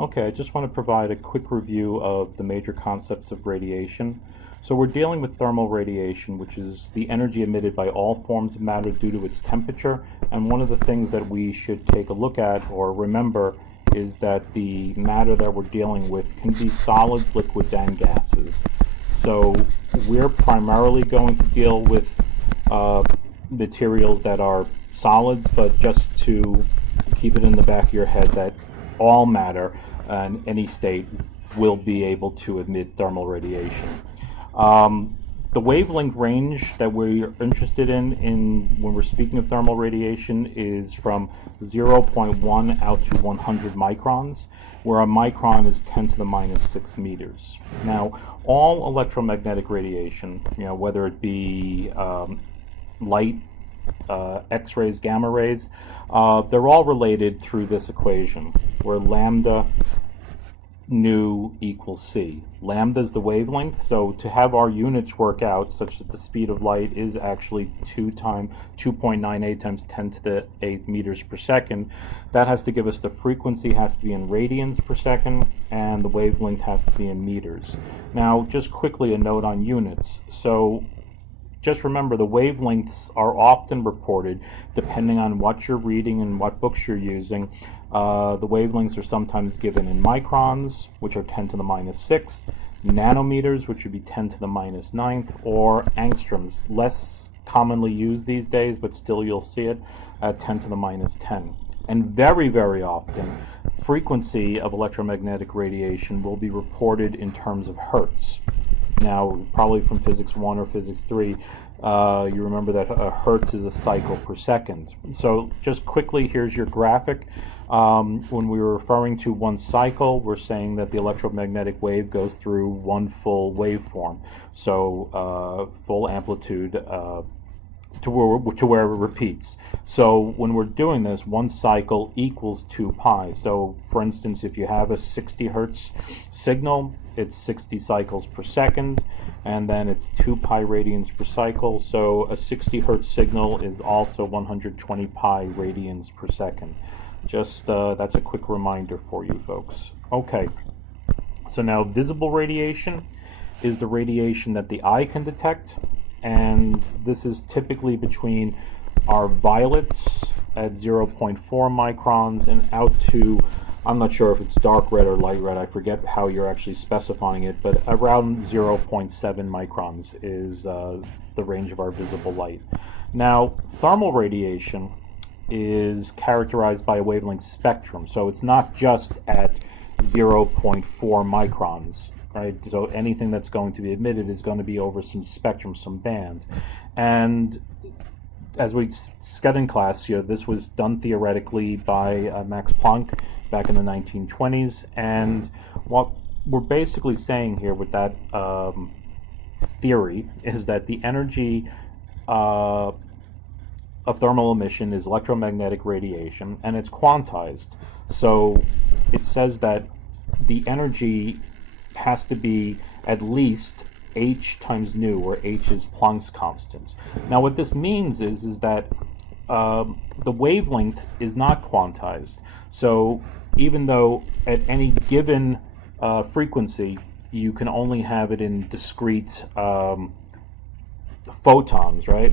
Okay, I just want to provide a quick review of the major concepts of radiation. So we're dealing with thermal radiation, which is the energy emitted by all forms of matter due to its temperature. And one of the things that we should take a look at or remember is that the matter that we're dealing with can be solids, liquids, and gases. So we're primarily going to deal with materials that are solids, but just to keep it in the back of your head that all matter in any state will be able to emit thermal radiation. The wavelength range that we're interested in when we're speaking of thermal radiation is from 0.1 out to 100 microns, where a micron is 10 to the minus 6 meters. Now, all electromagnetic radiation, whether it be light, X-rays, gamma rays, they're all related through this equation, where lambda nu equals c. Lambda is the wavelength, so to have our units work out such that the speed of light is actually 2.98 times 10 to the 8 meters per second, that has to give us the frequency has to be in radians per second, and the wavelength has to be in meters. Now, just quickly a note on units. So just remember, the wavelengths are often reported depending on what you're reading and what books you're using. The wavelengths are sometimes given in microns, which are 10 to the minus 6th, nanometers, which would be 10 to the minus 9th, or angstroms, less commonly used these days, but still you'll see it at 10 to the minus 10. And very, very often, frequency of electromagnetic radiation will be reported in terms of hertz. Now, probably from Physics 1 or Physics 3, you remember that a hertz is a cycle per second. So just quickly, here's your graphic. When we were referring to one cycle, we're saying that the electromagnetic wave goes through one full waveform. So full amplitude to where it repeats. So when we're doing this, one cycle equals 2 pi. So for instance, if you have a 60 hertz signal, it's 60 cycles per second, and then it's 2 pi radians per cycle. So a 60 hertz signal is also 120 pi radians per second. Just that's a quick reminder for you folks. Okay, so now visible radiation is the radiation that the eye can detect, and this is typically between our violets at 0.4 microns and out to, I'm not sure if it's dark red or light red, I forget how you're actually specifying it, but around 0.7 microns is the range of our visible light. Now, thermal radiation is characterized by a wavelength spectrum, so it's not just at 0.4 microns, right? So anything that's going to be emitted is going to be over some spectrum, some band. And as we said in class, this was done theoretically by Max Planck back in the 1920s, and what we're basically saying here with that theory is that the energy of thermal emission is electromagnetic radiation, and it's quantized. So it says that the energy has to be at least h times nu, where h is Planck's constant. Now what this means is that the wavelength is not quantized. So even though at any given frequency you can only have it in discrete photons, right?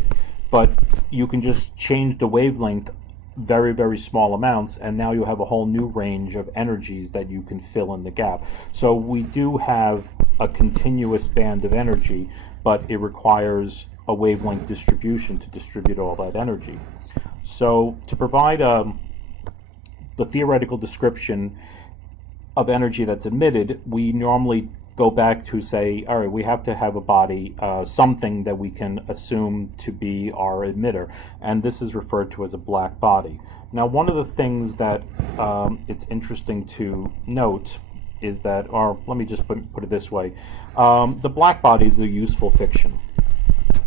But you can just change the wavelength very, very small amounts, and now you have a whole new range of energies that you can fill in the gap. So we do have a continuous band of energy, but it requires a wavelength distribution to distribute all that energy. So to provide the theoretical description of energy that's emitted, we normally go back to say, all right, we have to have a body, something that we can assume to be our emitter, and this is referred to as a black body. Now, one of the things that it's interesting to note is that, or let me just put it this way, the black body is a useful fiction,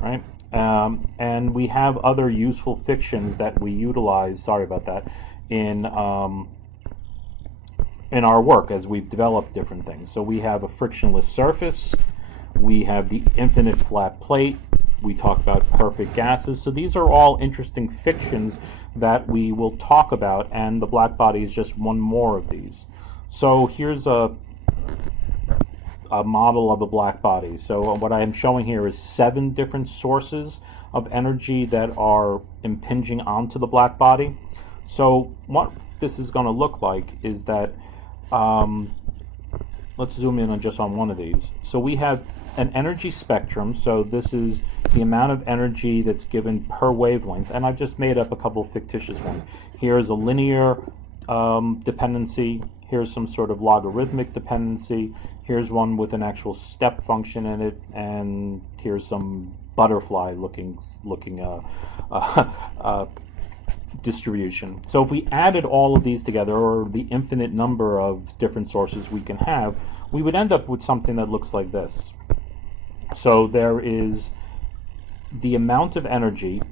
right? And we have other useful fictions that we utilize, sorry about that, in our work as we've developed different things. So we have a frictionless surface, we have the infinite flat plate, we talk about perfect gases. So these are all interesting fictions that we will talk about, and the black body is just one more of these. So here's a model of a black body. So what I am showing here is 7 different sources of energy that are impinging onto the black body. So what this is going to look like is that, let's zoom in on just on one of these. So we have an energy spectrum. So this is the amount of energy that's given per wavelength, and I've just made up a couple of fictitious ones. Here's a linear dependency. Here's some sort of logarithmic dependency. Here's one with an actual step function in it, and here's some butterfly looking distribution. So if we added all of these together, or the infinite number of different sources we can have, we would end up with something that looks like this. So there is the amount of energy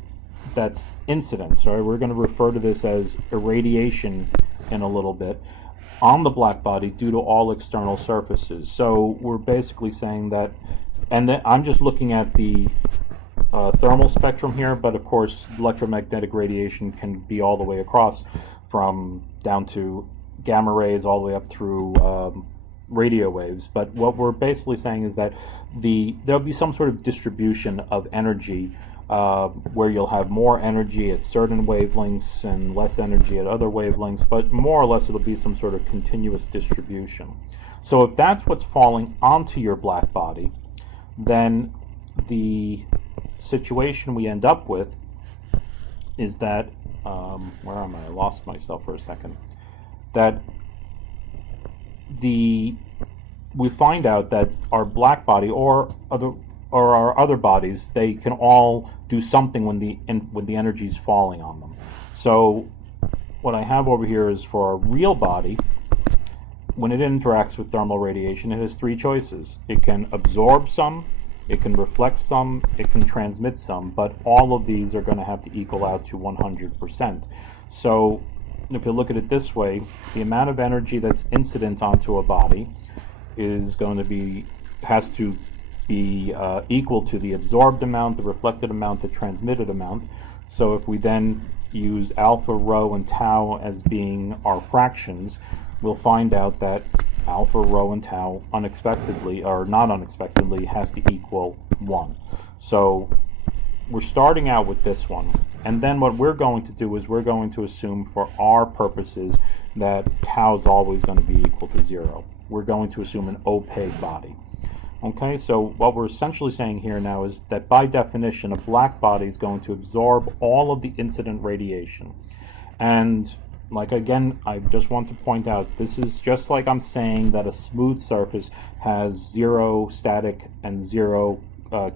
that's incident. So we're going to refer to this as irradiation in a little bit, on the black body due to all external surfaces. So we're basically saying that, and then I'm just looking at the thermal spectrum here, but of course electromagnetic radiation can be all the way across, from down to gamma rays all the way up through radio waves. But what we're basically saying is that there'll be some sort of distribution of energy, where you'll have more energy at certain wavelengths and less energy at other wavelengths, but more or less it'll be some sort of continuous distribution. So if that's what's falling onto your black body, then the situation we end up with is that, where am I? I lost myself for a second. That we find out that our black body or our other bodies, they can all do something when the energy is falling on them. So what I have over here is for a real body, when it interacts with thermal radiation, it has 3 choices. It can absorb some, it can reflect some, it can transmit some, but all of these are going to have to equal out to 100%. So if you look at it this way, the amount of energy that's incident onto a body is going to has to be equal to the absorbed amount, the reflected amount, the transmitted amount. So if we then use alpha, rho, and tau as being our fractions, we'll find out that alpha, rho, and tau unexpectedly, or not unexpectedly, has to equal 1. So we're starting out with this one. And then what we're going to do is we're going to assume for our purposes that tau is always going to be equal to 0. We're going to assume an opaque body. Okay, so what we're essentially saying here now is that by definition, a black body is going to absorb all of the incident radiation. And like, again, I just want to point out, this is just like I'm saying that a smooth surface has 0 static and 0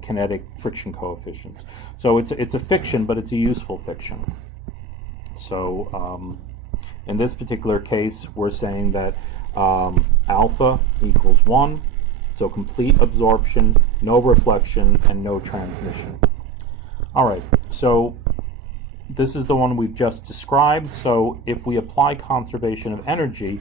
kinetic friction coefficients. So it's a fiction, but it's a useful fiction. So in this particular case, we're saying that alpha equals 1. So complete absorption, no reflection, and no transmission. All right, so this is the one we've just described. So if we apply conservation of energy,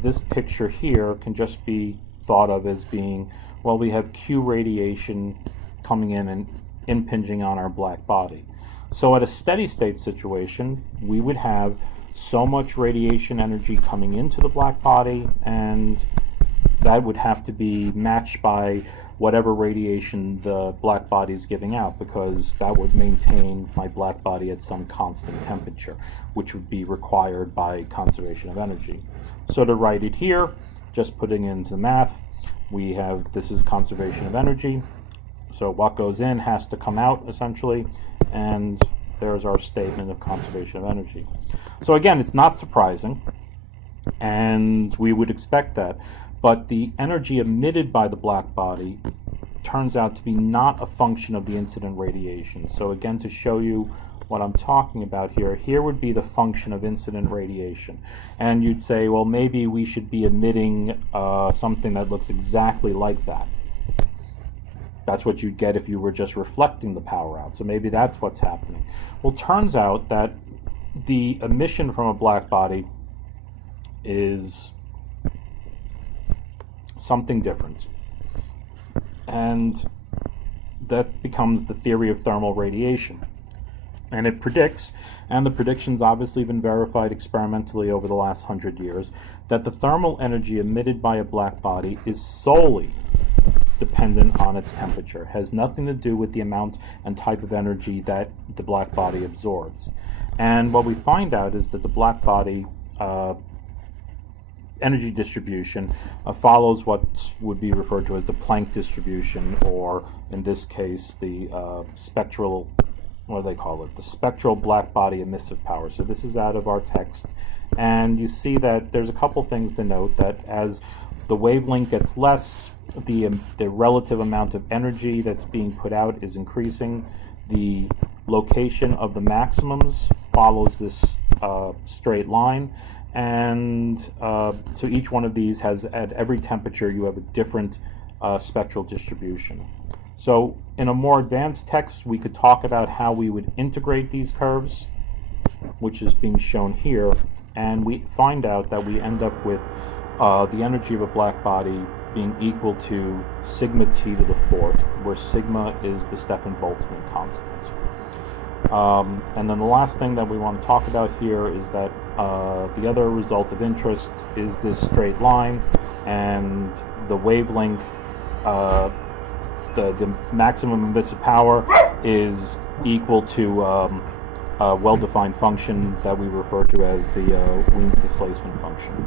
this picture here can just be thought of as being, well, we have Q radiation coming in and impinging on our black body. So at a steady state situation, we would have so much radiation energy coming into the black body, and that would have to be matched by whatever radiation the black body is giving out, because that would maintain my black body at some constant temperature, which would be required by conservation of energy. So to write it here, just putting into the math, we have, this is conservation of energy. So what goes in has to come out, essentially, and there's our statement of conservation of energy. So again, it's not surprising, and we would expect that. But the energy emitted by the black body turns out to be not a function of the incident radiation. So again, to show you what I'm talking about here, here would be the function of incident radiation. And you'd say, well, maybe we should be emitting something that looks exactly like that. That's what you'd get if you were just reflecting the power out. So maybe that's what's happening. Well, turns out that the emission from a black body is something different. And that becomes the theory of thermal radiation. And it predicts, and the prediction's obviously been verified experimentally over the last 100 years, that the thermal energy emitted by a black body is solely dependent on its temperature. It has nothing to do with the amount and type of energy that the black body absorbs. And what we find out is that the black body energy distribution follows what would be referred to as the Planck distribution, or in this case, the spectral, what do they call it? The spectral black body emissive power. So this is out of our text. And you see that there's a couple things to note, that as the wavelength gets less, the relative amount of energy that's being put out is increasing. The location of the maximums follows this straight line. And so each one of these has, at every temperature, you have a different spectral distribution. So in a more advanced text, we could talk about how we would integrate these curves, which is being shown here, and we find out that we end up with the energy of a black body being equal to sigma t to the fourth, where sigma is the Stefan-Boltzmann constant. And then the last thing that we want to talk about here is that the other result of interest is this straight line, and the wavelength, the maximum emissive power is equal to a well-defined function that we refer to as the Wien's displacement function.